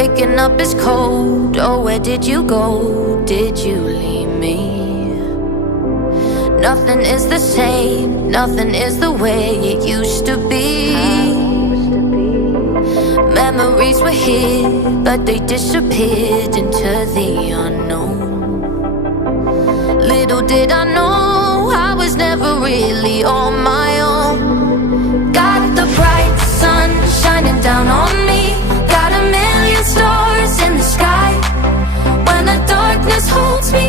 Waking up is cold, oh where did you go? Did you leave me? Nothing is the same, nothing is the way it used to be. Memories were here, but they disappeared into the unknown. Little did I know I was never really on my own. Got the bright sun shining down on me, got a million stars in the sky. When the darkness holds me,